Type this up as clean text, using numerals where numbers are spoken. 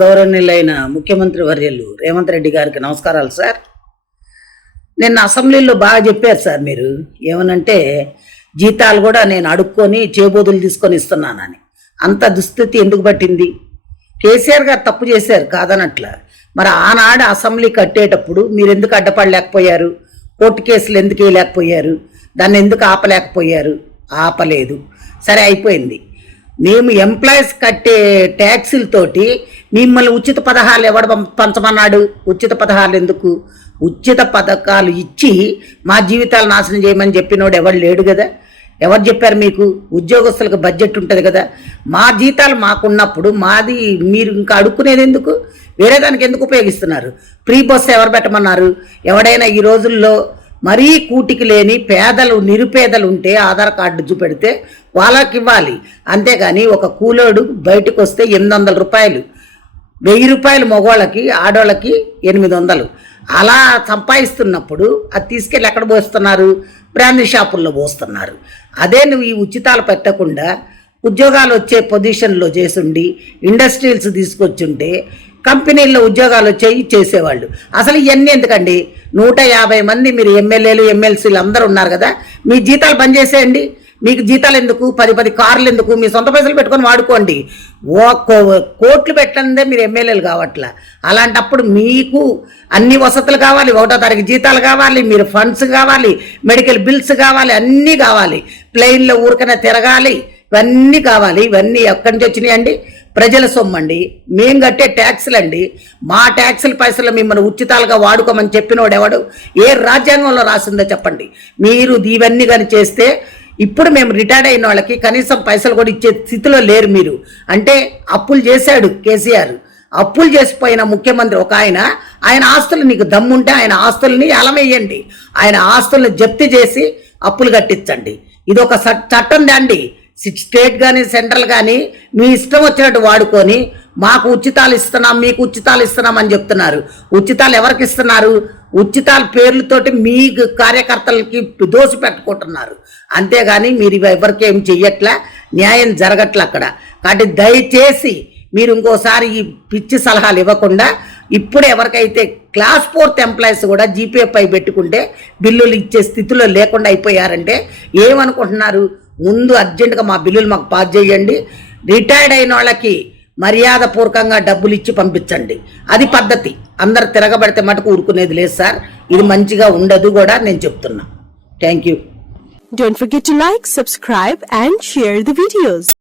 గౌరవనీయులైన ముఖ్యమంత్రి వర్యులు రేవంత్ రెడ్డి గారికి నమస్కారాలు సార్. నిన్న అసెంబ్లీలో బాగా చెప్పారు సార్. మీరు ఏమనంటే జీతాలు కూడా నేను అడుక్కొని చేబోదులు తీసుకొని ఇస్తున్నానని. అంత దుస్థితి ఎందుకు పట్టింది? కేసీఆర్ గారు తప్పు చేశారు కాదనట్ల. మరి ఆనాడు అసెంబ్లీ కట్టేటప్పుడు మీరు ఎందుకు అడ్డపడలేకపోయారు? కోర్టు కేసులు ఎందుకు వేయలేకపోయారు? దాన్ని ఎందుకు ఆపలేకపోయారు? ఆపలేదు. సరే, అయిపోయింది. మేము ఎంప్లాయీస్ కట్టే ట్యాక్సులతోటి మిమ్మల్ని ఉచిత పథకాలు ఎవడు పంచమన్నాడు? ఉచిత పథకాలు ఎందుకు? ఉచిత పథకాలు ఇచ్చి మా జీవితాలు నాశనం చేయమని చెప్పినోడు ఎవరు లేడు కదా. ఎవరు చెప్పారు మీకు? ఉద్యోగస్తులకు బడ్జెట్ ఉంటుంది కదా. మా జీతాలు మాకున్నప్పుడు మాది మీరు ఇంకా అడుక్కునేది ఎందుకు? వేరే దానికి ఎందుకు ఉపయోగిస్తున్నారు? ఫ్రీ బస్సు ఎవరు పెట్టమన్నారు? ఎవడైనా ఈ రోజుల్లో మరీ కూటికి లేని పేదలు నిరుపేదలు ఉంటే ఆధార్ కార్డు చూపెడితే వాళ్ళకి ఇవ్వాలి. అంతేగాని ఒక కూలోడు బయటకు వస్తే 800 రూపాయలు, 1000 రూపాయలు మగవాళ్ళకి, ఆడవాళ్ళకి 800. అలా సంపాదిస్తున్నప్పుడు అది తీసుకెళ్ళి ఎక్కడ పోస్తున్నారు? బ్రాండీ షాపుల్లో పోస్తున్నారు. అదే నువ్వు ఈ ఉచితాలు పెట్టకుండా ఉద్యోగాలు వచ్చే పొజిషన్లో చేసుండి ఇండస్ట్రీస్ తీసుకొచ్చుంటే కంపెనీల్లో ఉద్యోగాలు వచ్చేవి చేసేవాళ్ళు. అసలు ఇవన్నీ ఎందుకండి? 150 మంది మీరు ఎమ్మెల్యేలు ఎమ్మెల్సీలు అందరూ ఉన్నారు కదా, మీ జీతాలు బంద్ చేసేయండి. మీకు జీతాలు ఎందుకు? 10 కార్లు ఎందుకు? మీ సొంత పైసలు పెట్టుకొని వాడుకోండి. కోట్లు పెట్టందే మీరు ఎమ్మెల్యేలు కావట్లా. అలాంటప్పుడు మీకు అన్ని వసతులు కావాలి, 1వ తారీఖు జీతాలు కావాలి, మీరు ఫండ్స్ కావాలి, మెడికల్ బిల్స్ కావాలి, అన్నీ కావాలి. ప్లెయిన్లో ఊరికనే తిరగాలి, ఇవన్నీ కావాలి. ఇవన్నీ ఎక్కడి నుంచి వచ్చినాయి అండి? ప్రజల సొమ్మండి, మేము కట్టే ట్యాక్సులు అండి. మా ట్యాక్సుల పైసలు మిమ్మల్ని ఉచితాలుగా వాడుకోమని చెప్పినోడు ఎవడు? ఏ రాజ్యాంగంలో రాసిందో చెప్పండి. మీరు ఇవన్నీ కానీ చేస్తే ఇప్పుడు మేము రిటైర్డ్ అయిన వాళ్ళకి కనీసం పైసలు కూడా ఇచ్చే స్థితిలో లేరు మీరు. అంటే అప్పులు చేశాడు కేసీఆర్. అప్పులు చేసిపోయిన ముఖ్యమంత్రి ఒక ఆయన ఆస్తులు, నీకు దమ్ముంటే ఆయన ఆస్తుల్ని అలమేయండి. ఆయన ఆస్తుల్ని జప్తు చేసి అప్పులు కట్టించండి. ఇది ఒక చట్టం దాండి. స్టేట్ కానీ సెంట్రల్ కానీ మీ ఇష్టం వచ్చినట్టు వాడుకొని మాకు ఉచితాలు ఇస్తున్నాం, మీకు ఉచితాలు ఇస్తున్నాం అని చెప్తున్నారు. ఉచితాలు ఎవరికి ఇస్తున్నారు? ఉచితాల పేర్లతోటి మీ కార్యకర్తలకి దోసి పెట్టుకుంటున్నారు. అంతేగాని మీరు ఎవరికి ఏం చెయ్యట్లే, న్యాయం జరగట్లే అక్కడ. కాబట్టి దయచేసి మీరు ఇంకోసారి ఈ పిచ్చి సలహాలు ఇవ్వకుండా ఇప్పుడు ఎవరికైతే క్లాస్ 4th ఎంప్లాయీస్ కూడా జీపే పై పెట్టుకుంటే బిల్లులు ఇచ్చే స్థితిలో లేకుండా అయిపోయారంటే ఏమనుకుంటున్నారు? ముందు అర్జెంటుగా మా బిల్లులు మాకు పాస్ చేయండి. రిటైర్డ్ అయిన వాళ్ళకి మర్యాదపూర్వకంగా డబ్బులు ఇచ్చి పంపించండి. అది పద్ధతి. అందరు తిరగబడితే మటుకు ఊరుకునేది లేదు సార్. ఇది మంచిగా ఉండదు కూడా నేను చెప్తున్నా. Thank you. Don't forget to like, subscribe and share the videos.